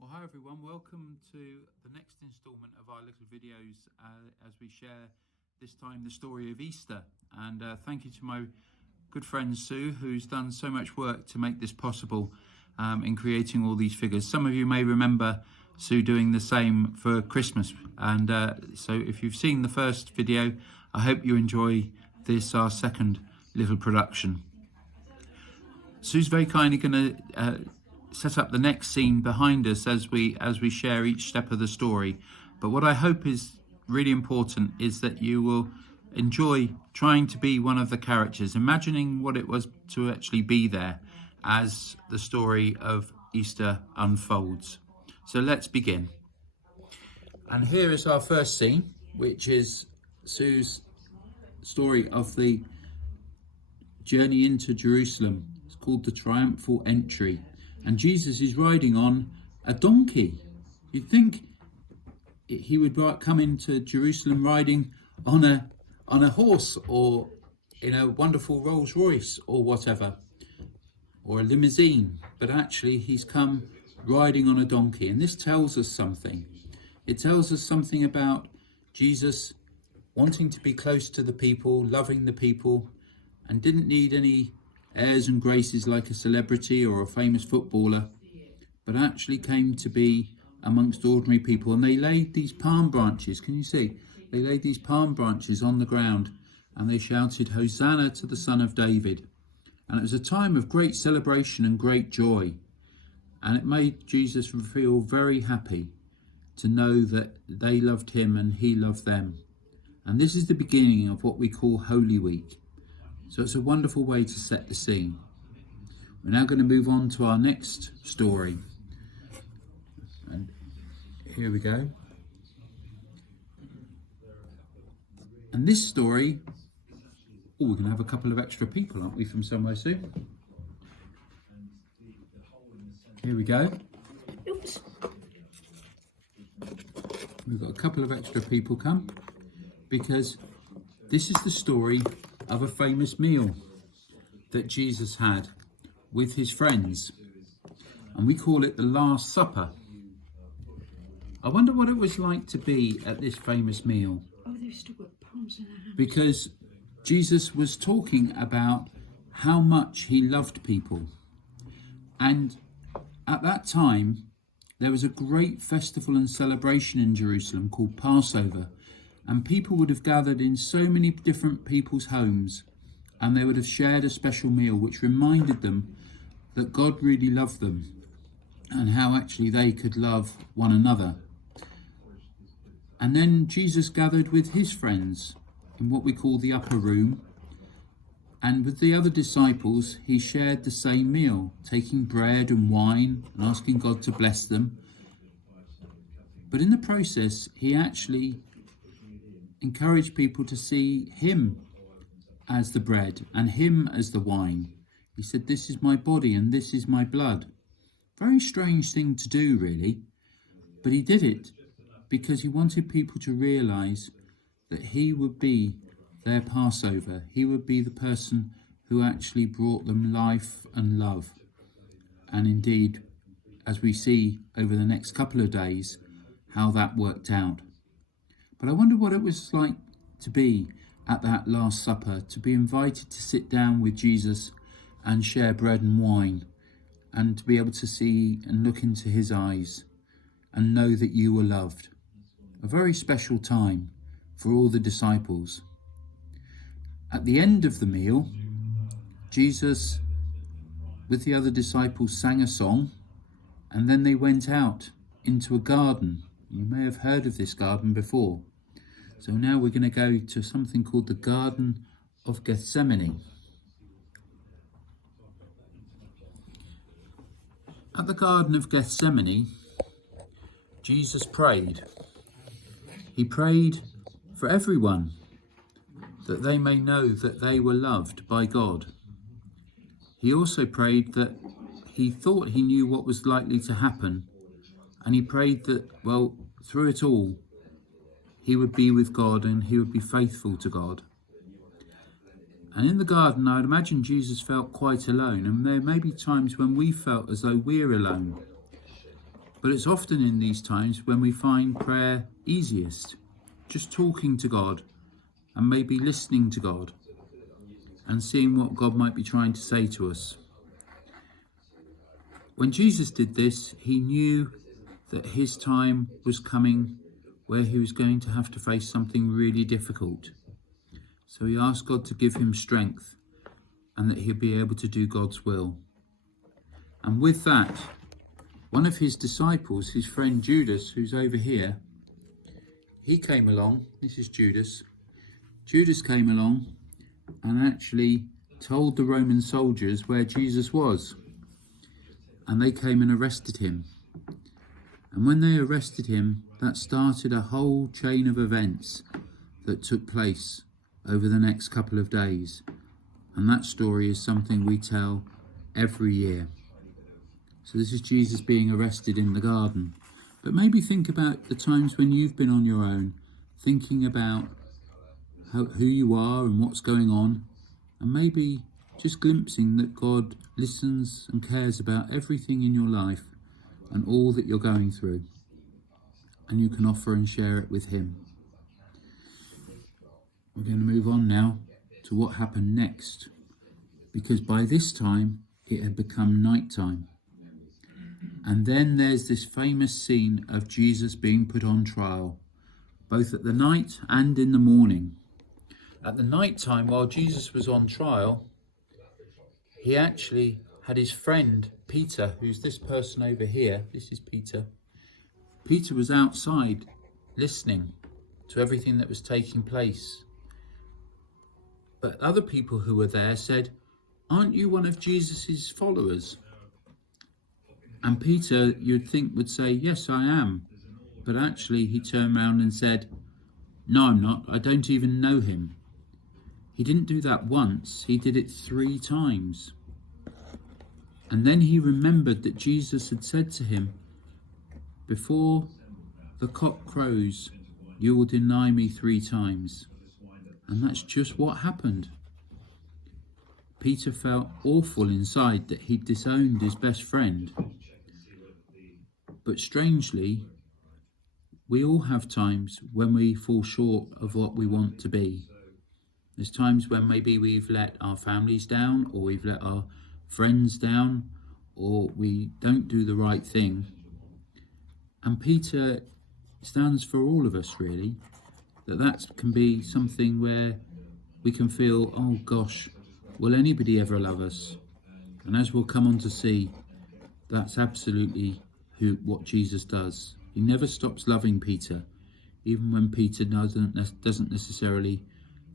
Well, hi everyone, welcome to the next instalment of our little videos as we share this time the story of Easter. And thank you to my good friend Sue, who's done so much work to make this possible in creating all these figures. Some of you may remember Sue doing the same for Christmas. And so if you've seen the first video, I hope you enjoy this, our second little production. Sue's very kindly going to set up the next scene behind us as we share each step of the story. But what I hope is really important is that you will enjoy trying to be one of the characters, imagining what it was to actually be there as the story of Easter unfolds. So let's begin. And here is our first scene, which is Sue's story of the journey into Jerusalem. It's called the Triumphal Entry. And Jesus is riding on a donkey. You'd think he would come into Jerusalem riding on a horse, or in a wonderful Rolls Royce or whatever, or a limousine. But actually he's come riding on a donkey. And this tells us something. It tells us something about Jesus wanting to be close to the people, loving the people, and didn't need any airs and graces like a celebrity or a famous footballer, but actually came to be amongst ordinary people. And they laid these palm branches, can you see? They laid these palm branches on the ground and they shouted, "Hosanna to the Son of David." And it was a time of great celebration and great joy. And it made Jesus feel very happy to know that they loved him and he loved them. And this is the beginning of what we call Holy Week. So it's a wonderful way to set the scene. We're now going to move on to our next story. And here we go. And this story, we're going to have a couple of extra people, aren't we, from somewhere soon? Here we go. Oops. We've got a couple of extra people come, because this is the story of a famous meal that Jesus had with his friends, and we call it the Last Supper. I wonder what it was like to be at this famous meal, Oh, they've still got palms in their hands. because Jesus was talking about how much he loved people. And at that time there was a great festival and celebration in Jerusalem called Passover. And people would have gathered in so many different people's homes, and they would have shared a special meal which reminded them that God really loved them and how actually they could love one another. And then Jesus gathered with his friends in what we call the upper room, and with the other disciples he shared the same meal, taking bread and wine and asking God to bless them. But in the process he actually encourage people to see him as the bread and him as the wine. He said, "This is my body and this is my blood." Very strange thing to do, really, but he did it because he wanted people to realise that he would be their Passover. He would be the person who actually brought them life and love. And indeed, as we see over the next couple of days, how that worked out. But I wonder what it was like to be at that Last Supper, to be invited to sit down with Jesus and share bread and wine, and to be able to see and look into his eyes and know that you were loved. A very special time for all the disciples. At the end of the meal, Jesus with the other disciples sang a song, and then they went out into a garden. You may have heard of this garden before. So now we're going to go to something called the Garden of Gethsemane. At the Garden of Gethsemane, Jesus prayed. He prayed for everyone, that they may know that they were loved by God. He also prayed that he thought he knew what was likely to happen, and he prayed that, well, through it all, he would be with God and he would be faithful to God. And in the garden, I would imagine Jesus felt quite alone. And there may be times when we felt as though we're alone. But it's often in these times when we find prayer easiest, just talking to God and maybe listening to God and seeing what God might be trying to say to us. When Jesus did this, he knew that his time was coming where he was going to have to face something really difficult. So he asked God to give him strength and that he'd be able to do God's will. And with that, one of his disciples, his friend Judas, who's over here, he came along. This is Judas. Judas came along and actually told the Roman soldiers where Jesus was. And they came and arrested him. And when they arrested him, that started a whole chain of events that took place over the next couple of days. And that story is something we tell every year. So this is Jesus being arrested in the garden. But maybe think about the times when you've been on your own, thinking about who you are and what's going on, and maybe just glimpsing that God listens and cares about everything in your life and all that you're going through. And you can offer and share it with him. We're going to move on now to what happened next, because by this time it had become night time. And then there's this famous scene of Jesus being put on trial, both at the night and in the morning. At the night time, while Jesus was on trial, he actually had his friend Peter, who's this person over here. This is Peter. Peter was outside listening to everything that was taking place. But other people who were there said, "Aren't you one of Jesus's followers?" And Peter, you'd think, would say, "Yes, I am." But actually he turned around and said, "No, I'm not. I don't even know him." He didn't do that once. He did it 3 times. And then he remembered that Jesus had said to him, "Before the cock crows, you will deny me 3 times. And that's just what happened. Peter felt awful inside that he'd disowned his best friend. But strangely, we all have times when we fall short of what we want to be. There's times when maybe we've let our families down, or we've let our friends down, or we don't do the right thing. And Peter stands for all of us, really, that can be something where we can feel, oh gosh, will anybody ever love us? And as we'll come on to see, that's absolutely what Jesus does. He never stops loving Peter, even when Peter doesn't necessarily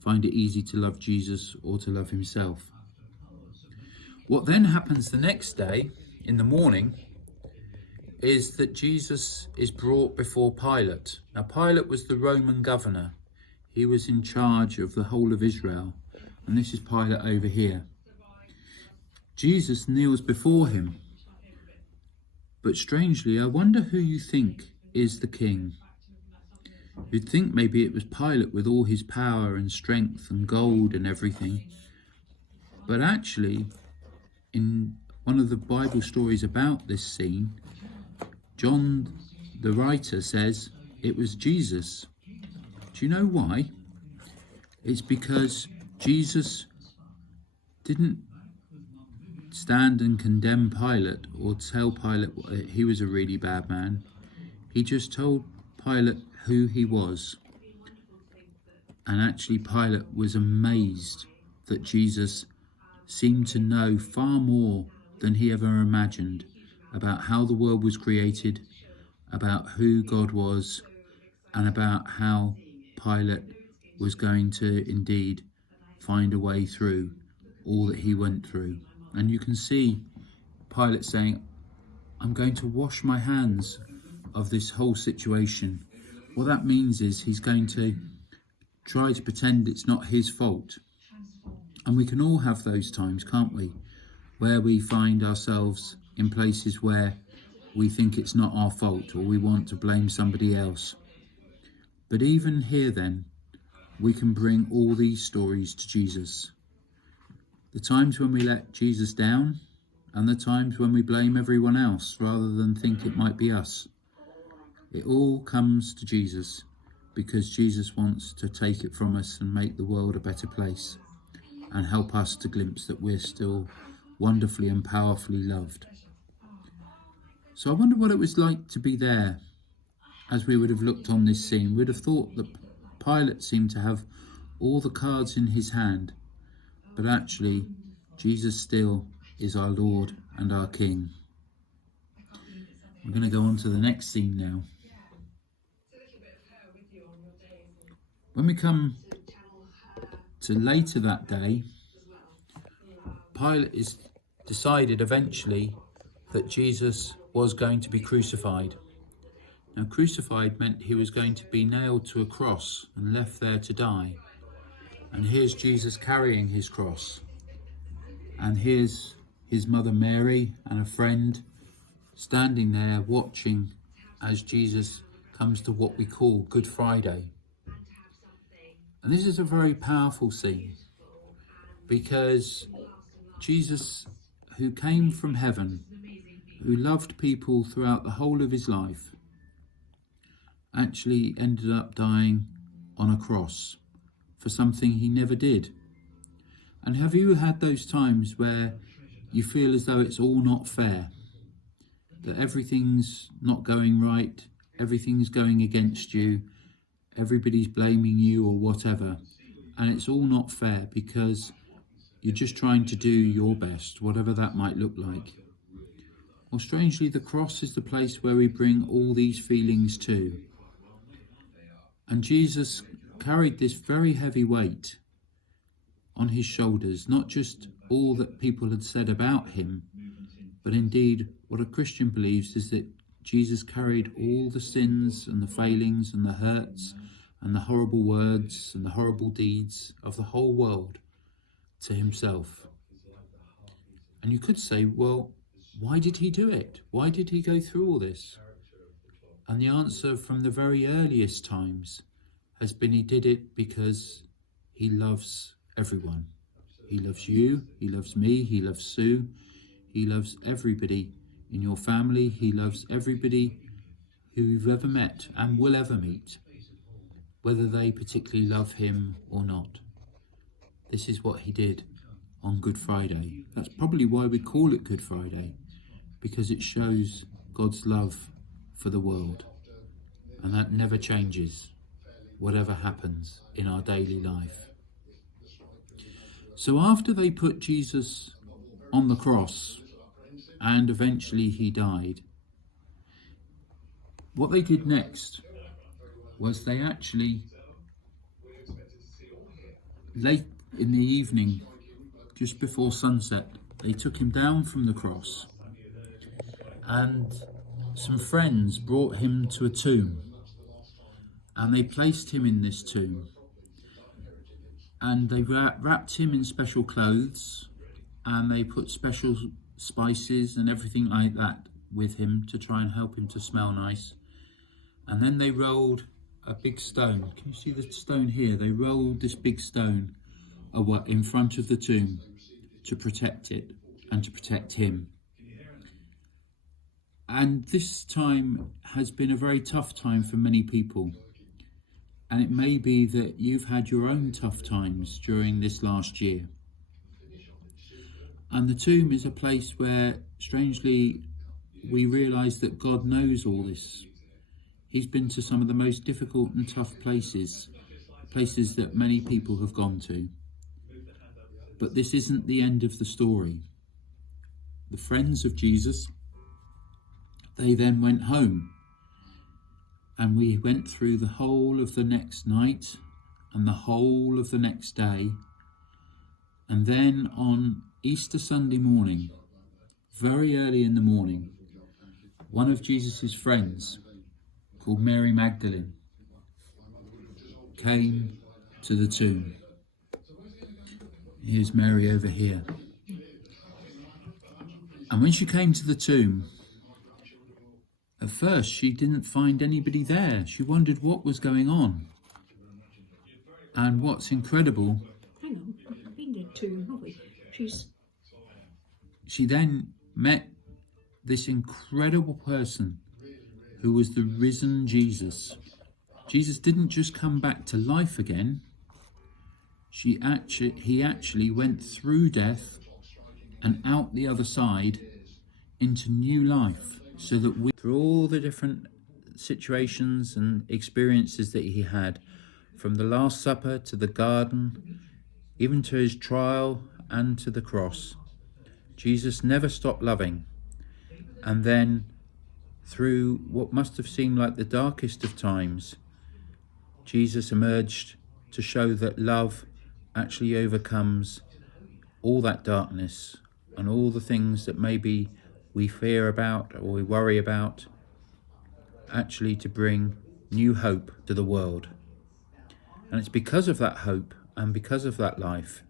find it easy to love Jesus or to love himself. What then happens the next day, in the morning, is that Jesus is brought before Pilate. Now, Pilate was the Roman governor. He was in charge of the whole of Israel. And this is Pilate over here. Jesus kneels before him. But strangely, I wonder who you think is the king. You'd think maybe it was Pilate with all his power and strength and gold and everything. But actually, in one of the Bible stories about this scene, John, the writer, says it was Jesus. Do you know why? It's because Jesus didn't stand and condemn Pilate or tell Pilate that he was a really bad man. He just told Pilate who he was. And actually Pilate was amazed that Jesus seemed to know far more than he ever imagined about how the world was created, about who God was, and about how Pilate was going to indeed find a way through all that he went through. And you can see Pilate saying, I'm going to wash my hands of this whole situation. What that means is he's going to try to pretend it's not his fault. And we can all have those times, can't we? Where we find ourselves in places where we think it's not our fault, or we want to blame somebody else. But even here then, we can bring all these stories to Jesus. The times when we let Jesus down and the times when we blame everyone else rather than think it might be us. It all comes to Jesus, because Jesus wants to take it from us and make the world a better place and help us to glimpse that we're still wonderfully and powerfully loved. So I wonder what it was like to be there as we would have looked on this scene. We'd have thought that Pilate seemed to have all the cards in his hand, but actually Jesus still is our Lord and our King. We're going to go on to the next scene now. When we come to later that day, Pilate is decided eventually that Jesus was going to be crucified. Now, crucified meant he was going to be nailed to a cross and left there to die. And here's Jesus carrying his cross. And here's his mother Mary and a friend standing there watching as Jesus comes to what we call Good Friday. And this is a very powerful scene, because Jesus, who came from heaven, who loved people throughout the whole of his life, actually ended up dying on a cross for something he never did. And have you had those times where you feel as though it's all not fair, that everything's not going right, everything's going against you, everybody's blaming you or whatever, and it's all not fair because you're just trying to do your best, whatever that might look like? Well, strangely, the cross is the place where we bring all these feelings to. And Jesus carried this very heavy weight on his shoulders, not just all that people had said about him, but indeed what a Christian believes is that Jesus carried all the sins and the failings and the hurts and the horrible words and the horrible deeds of the whole world to himself. And you could say, well, why did he do it? Why did he go through all this? And the answer from the very earliest times has been he did it because he loves everyone. He loves you, he loves me, he loves Sue, he loves everybody in your family, he loves everybody who you've ever met and will ever meet, whether they particularly love him or not. This is what he did on Good Friday. That's probably why we call it Good Friday, because it shows God's love for the world. And that never changes, whatever happens in our daily life. So after they put Jesus on the cross, and eventually he died, what they did next was they actually, late in the evening, just before sunset, they took him down from the cross, and some friends brought him to a tomb, and they placed him in this tomb, and they wrapped him in special clothes, and they put special spices and everything like that with him to try and help him to smell nice. And then they rolled a big stone. Can you see the stone here? They rolled this big stone in front of the tomb to protect it and to protect him. And this time has been a very tough time for many people. And it may be that you've had your own tough times during this last year. And the tomb is a place where, strangely, we realise that God knows all this. He's been to some of the most difficult and tough places that many people have gone to. But this isn't the end of the story. The friends of Jesus, they then went home. And we went through the whole of the next night and the whole of the next day. And then on Easter Sunday morning, very early in the morning, one of Jesus's friends, called Mary Magdalene, came to the tomb. Here's Mary over here. And when she came to the tomb, at first she didn't find anybody there. She wondered what was going on. And what's incredible, Hang on, I've been there too, have we? she then met this incredible person who was the risen Jesus. Jesus didn't just come back to life again. He actually went through death and out the other side into new life, so that we, through all the different situations and experiences that he had, from the Last Supper to the garden, even to his trial and to the cross, Jesus never stopped loving. And then through what must have seemed like the darkest of times, Jesus emerged to show that love actually overcomes all that darkness and all the things that maybe we fear about or we worry about, actually to bring new hope to the world. And it's because of that hope and because of that life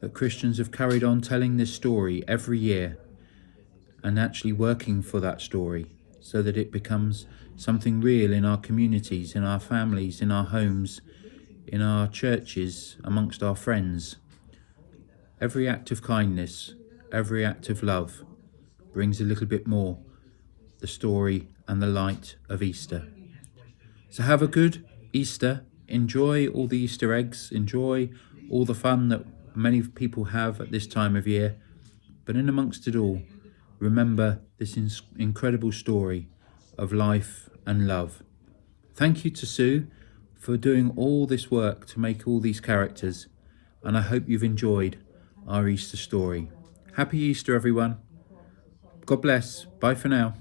that Christians have carried on telling this story every year and actually working for that story so that it becomes something real in our communities, in our families, in our homes, in our churches, amongst our friends. Every act of kindness, every act of love brings a little bit more the story and the light of Easter. So have a good Easter. Enjoy all the Easter eggs. Enjoy all the fun that many people have at this time of year. But in amongst it all, remember this incredible story of life and love. Thank you to Sue for doing all this work to make all these characters, and I hope you've enjoyed our Easter story. Happy Easter, everyone. God bless. Bye for now.